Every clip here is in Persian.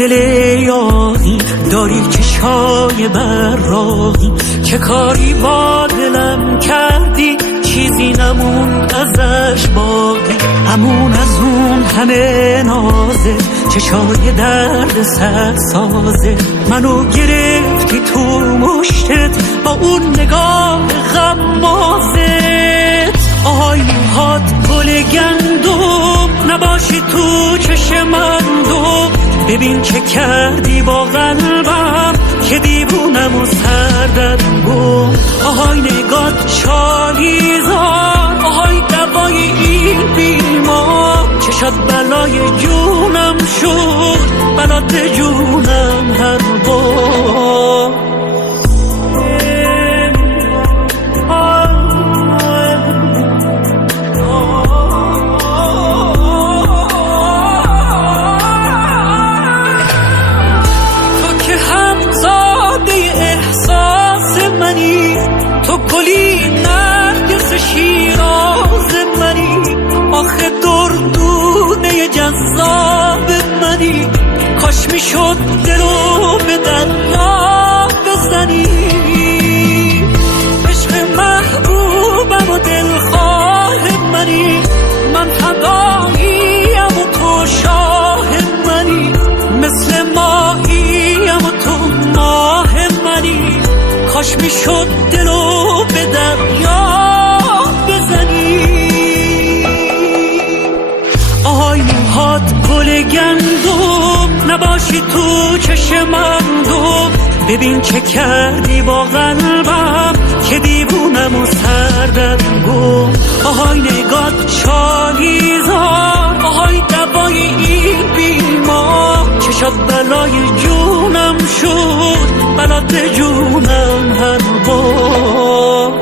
دل یاری داری چشای براقی، چه کاری با دلم کردی چیزی نمون ازش باقی. همون از اون همه نازه، چشای درد سر سازه، منو گرفتی تو مشتت با اون نگاه غمازت. آهای موهات گل گندم نباشی تو چشم من دو، ببین چه کردی با قلبم که دیوونم و سردم گم. آهای نگات چالیزار، آهای دوای این بیمار، چشات بلای جونم شد بلات جونم هر بار. تو گلی نرگس شیراز منی، آخه دردونه جذاب منی. کاش میشد دلو به دریا بزنی، عشق محبوبم و دلخواه منی. من فداییم و تو شاه منی، مثل ماهیم و تو ماه منی. کاش میشد دلو به دریا بزنی. آهای موهات گل گندم نباشی تو چشمم دو، ببین چه کردی با قلبم که دیوونم و سردم گم. آهای نگات چالیزار، آهای دوای این بیمار، چشات بلای جونم شد بلات جونم هر بار.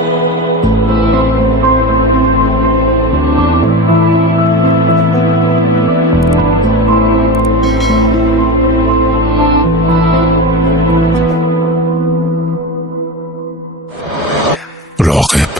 راغب